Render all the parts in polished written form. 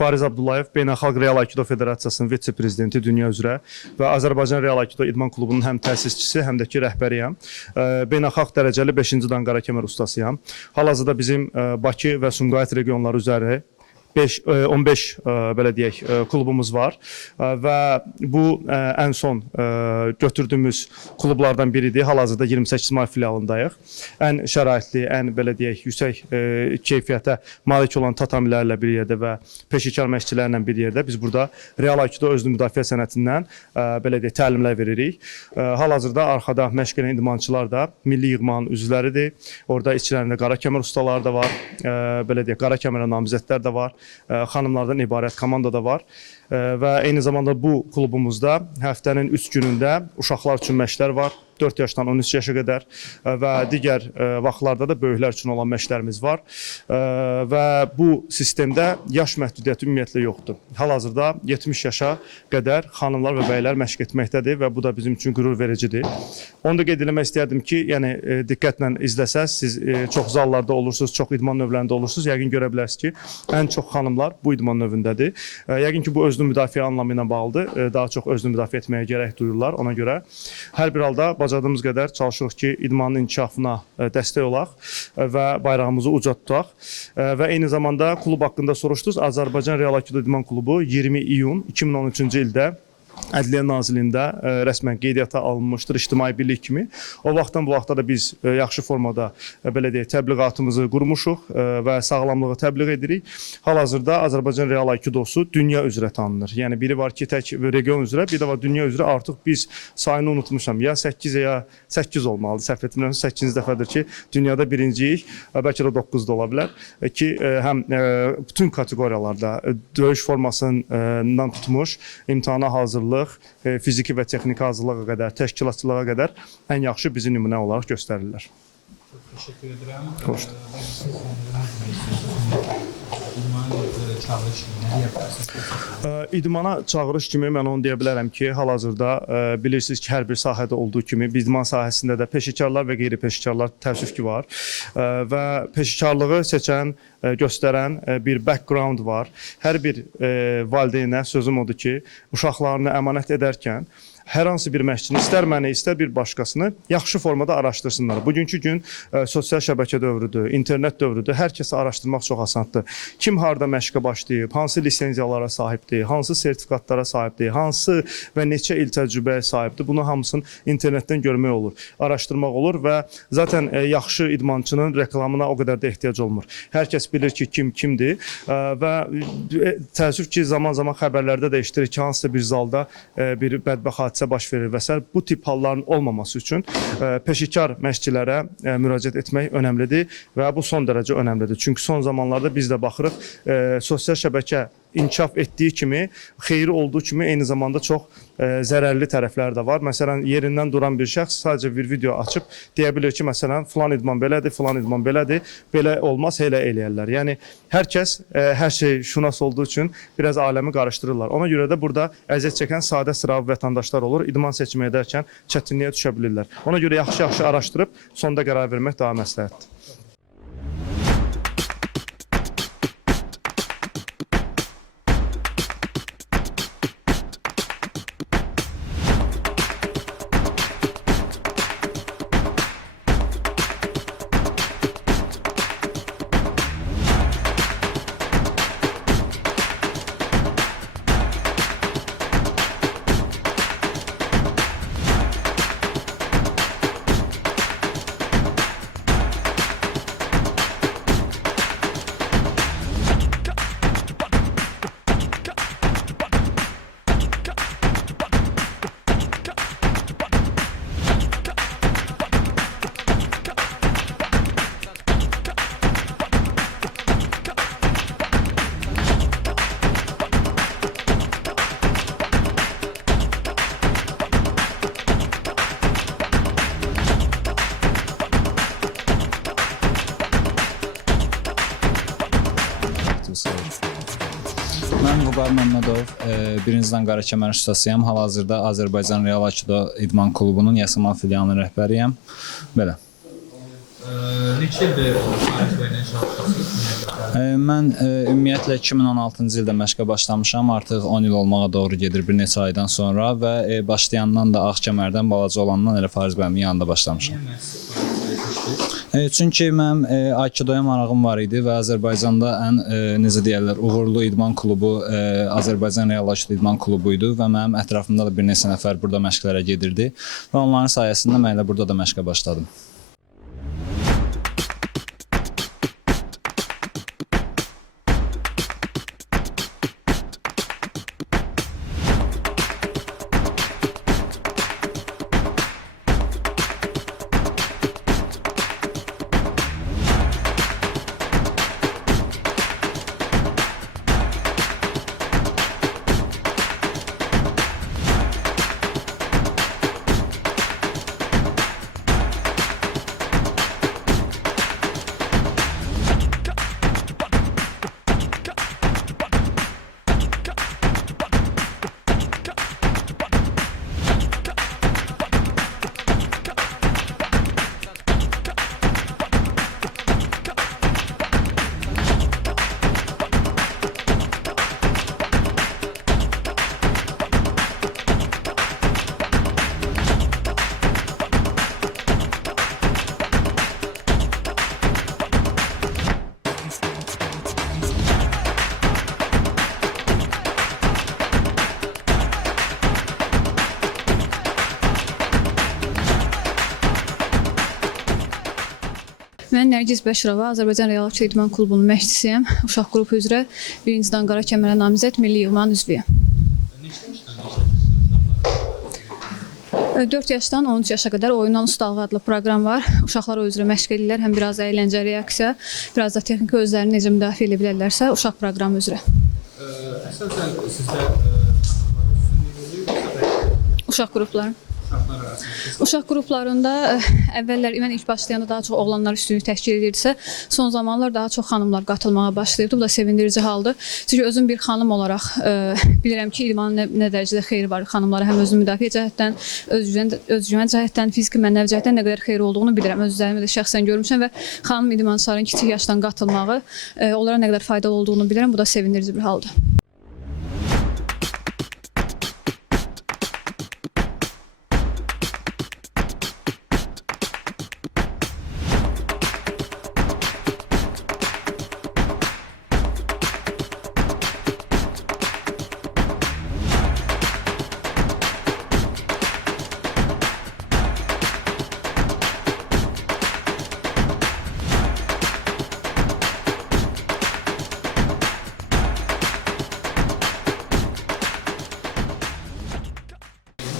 Fariz Abdullayev Beynəlxalq Real Aikido Federasiyasının vitse-prezidenti dünya üzrə və Azərbaycan Real Aikido İdman Klubunun həm təsisçisi, həm də ki rəhbəriyəm. Beynəlxalq dərəcəli 5-ci dan qara kəmər ustasıyam. Hal-hazırda bizim Bakı və Sumqayıt regionları üzrə 15 belə deyək klubumuz var və bu ən son götürdüyümüz klublardan biridir. Hal-hazırda 28 may filialındayıq. Ən şəraitli, ən belə deyək yüksək keyfiyyətə malik olan tatamilərlə bir yerdə və peşəkar məşqçilərlə bir yerdə biz burada Real Aikido özünü müdafiə sənətindən belə deyək təlimlər veririk. Hal-hazırda arxada məşq edən idmançılar da milli yığmanın üzvləridir. Orada içlərində qara kəmər ustaları da var. Belə deyək qara kəmərə namizədlər də var. Xanımlardan ibarət komanda da var və eyni zamanda bu klubumuzda həftənin 3 günündə uşaqlar üçün məşqlər var. 4 yaşdan 13 yaşa qədər və digər vaxtlarda da böyüklər üçün olan məşqlərimiz var və bu sistemdə yaş məhdudiyyəti ümumiyyətlə yoxdur. Hal-hazırda 70 yaşa qədər xanımlar və bəylər məşq etməkdədir və bu da bizim üçün qürur vericidir. Onu da qeyd etmək istərdim ki, yəni diqqətlə izləsəz, siz çox zallarda olursunuz, çox idman növlərində olursunuz, yəqin görə bilərsiniz ki, ən çox xanımlar bu idman növündədir. Yəqin ki, bu özünü müdafiə anlamı ilə bağlıdır. Daha çox özünü müdafiə etməyə gərək duyurlar. Ona görə hər bir halda bacardığımız qədər çalışırıq ki, idmanın inkişafına dəstək olaq və bayrağımızı uca tutaq. Və eyni zamanda klub haqqında soruşdunuz. Azərbaycan Real Aikido İdman Klubu 20 iyun 2013-cü ildə Ədliyyə Nazirliyində rəsmən qeydiyyata alınmışdır ictimai birlik kimi. O vaxtdan bu vaxta da biz yaxşı formada belə deyək təbliğatımızı qurmuşuq və sağlamlığı təbliğ edirik. Hal-hazırda Azərbaycan Real Aikidosu dünya üzrə tanınır. Yəni biri var ki, tək region üzrə, bir də var dünya üzrə. Artıq biz sayını unutmuşam. Ya 8 ya 8 olmalıdır. Səhv etmirəmsə 8-ci dəfədir ki, dünyada birinciyik. Bəlkə də 9 da ola bilər ki, həm bütün kateqoriyalarda döyüş formasından tutmuş, imtahana hazırlıq, fiziki və texniki hazırlığa qədər, təşkilatçılığa qədər ən yaxşı bizi nümunə olaraq göstərirlər. Çok teşekkür ederim. Hoş. İdmana çağırış kimi mən onu deyə bilərəm ki, hal-hazırda bilirsiniz ki, hər bir sahədə olduğu kimi idman sahəsində də peşəkarlar və qeyri-peşəkarlar təəssüf ki var və peşəkarlığı seçən, göstərən bir background var. Hər bir valideynə sözüm odur ki, uşaqlarını əmanət edərkən hər hansı bir məşqçini, istər məni, istər bir başqasını yaxşı formada araşdırsınlar. Bugünkü gün sosial şəbəkə dövrüdür, internet dövrüdür. Hər kəsi araşdırmaq çox asandır. Kim harda məşqə başlayıb, hansı lisenziyalara sahibdir, hansı sertifikatlara sahibdir, hansı və neçə il təcrübəyə sahibdir. Bunu hamısını internetdən görmək olur, araşdırmaq olur və zaten yaxşı idmançının reklamına o qədər də ehtiyac olmur. Hər kəs bilir ki, kim kimdir və təəssüf ki, zaman-zaman xəbərlərdə də eşitirik ki, hansısa bir zalda bir bədbəxt hadisə baş verir və s. Bu tip halların olmaması üçün peşəkar məşqçilərə müraciət etmək önəmlidir və bu son dərəcə önəmlidir. Çünki son zamanlarda biz də baxırıq, sosial şəbəkə inkişaf etdiyi kimi, xeyri olduğu kimi eyni zamanda çox zərərli tərəfləri də var. Məsələn, yerindən duran bir şəxs sadəcə bir video açıb deyə bilir ki, məsələn, filan idman belədir, filan idman belədir, belə olmaz, elə eləyərlər. Yəni, hər kəs hər şey şunas olduğu üçün biraz aləmi qarışdırırlar. Ona görə də burada əziyyət çəkən sadə sıravi vətəndaşlar olur, idman seçimi edərkən çətinliyə düşə bilirlər. Ona görə yaxşı-yaxşı araşdırıb sonda qərar vermək daha məsləhətdir. Etibar Məmmədov, birincidən qara kəmər ustasıyam. Hal-hazırda Azərbaycan Real Aikido İdman Klubunun Yasamal filialının rəhbəriyəm. Belə. Neçə ildir Fariz bəylə çalışırsınız? Mən ümumiyyətlə 2016-cı ildə məşqə başlamışam. Artıq 10 il olmağa doğru gedir bir neçə aydan sonra və başlayandan da ağ kəmərdən, balaca olandan elə Fariz bəyimin yanında başlamışam. Niyə məhz Fariz bəy seçdiniz? Çünki mənim Aikidoya marağım var idi və Azərbaycanda ən necə deyirlər, uğurlu idman klubu Azərbaycan Real Aikido İdman Klubu idi və mənim ətrafımda da bir neçə nəfər burada məşqlərə gedirdi və onların sayəsində mən elə burada da məşqə başladım. Mən Nərgiz Bəşirova, Azərbaycan Real Aikido İdman Klubunun məşqçisiyəm. Uşaq qrupu üzrə birincidən qara kəmərə namizəd milli yığmanın üzvüyəm. Neçə yaşdan başladınız? 4 yaşdan 13 yaşa qədər Oyundan Ustalığı adlı proqram var. Uşaqlar o üzrə məşq edirlər. Həm biraz əyləncə, reaksiya, biraz da texniki özlərini necə müdafiə edə bilərlərsə, uşaq proqramı üzrə. Əsasən sizdə xanımlara üstünlük yoxsa Uşaq qrupları. uşaqlar arasında? Uşaq qruplarında əvvəllər mən ilk başlayanda daha çox oğlanlar üstünlük təşkil edirdisə, son zamanlar daha çox xanımlar qatılmağa başlayıb. Bu da sevindirici haldır. Çünki özüm bir xanım olaraq bilirəm ki, idmanın nə dərəcədə xeyri var xanımlara, həm özünü müdafiə cəhətdən, özgüvən cəhətdən, fiziki mənəvi cəhətdən nə qədər xeyri olduğunu bilirəm. Öz üzərimdə də şəxsən görmüşəm və xanım idmançıların kiçik yaşdan qatılmağı onlara nə qədər faydalı olduğunu bilirəm. Bu da sevindirici bir haldır.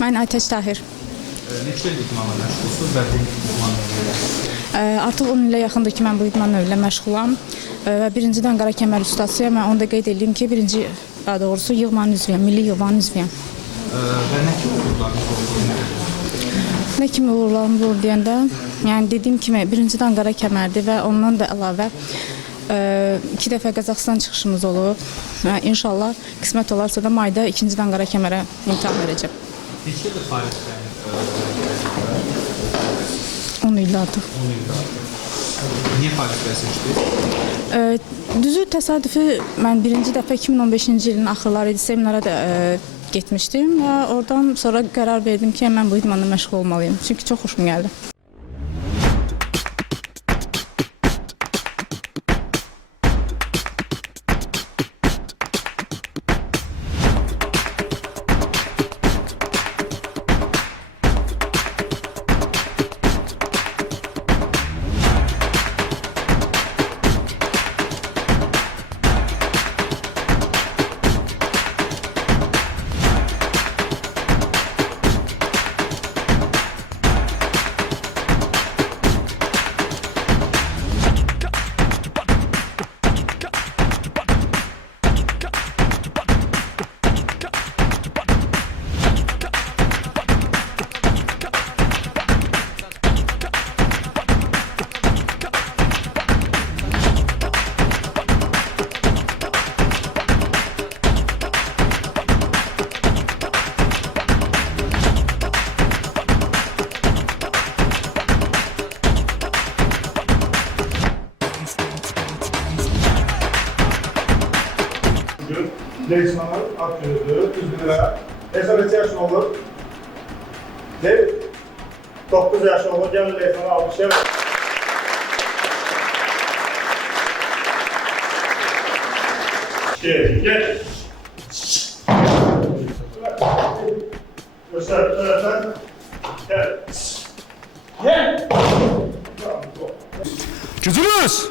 Mən Aytaç Tahir. Neçə il idmanla məşğulsunuz və bu idman növü? Artıq 10 ilə yaxındır ki, mən bu idman növü ilə məşğulam və birincidən qara kəmər ustasıyam. Mən onu da qeyd edeyim ki, birinci, daha doğrusu yığmanın üzvüyəm, milli yığmanın üzvüyəm. Və nə kimi uğurlarınız oldu? Nə kimi uğurlarımız oldu deyəndə, yəni dediyim kimi birincidən qara kəmərdir və ondan da əlavə 2 dəfə Qazaxıstan çıxışımız olub. İnşallah qismət olarsa da mayda ikincidən qara kəmərə imtahan verəcəm. Neçə ildir Fariz bəyin 10 ildir artıq. 10 ildir artıq. Niyə Fariz bəy seçdiniz? Düzü təsadüfi mən birinci dəfə 2015-ci ilin axırları idi, seminara da getmişdim və oradan sonra qərar verdim ki, mən bu idmanla məşğul olmalıyım. Çünki çox xoşum gəldi. Leysanın ad günüdür, düzdürlər. Leysan neçə yaşın olur? Ne? 9 yaşın olur, gəlin Leysan'a almışım. Gel. Göster, taraftan. Gel. Gel. Gücünüz!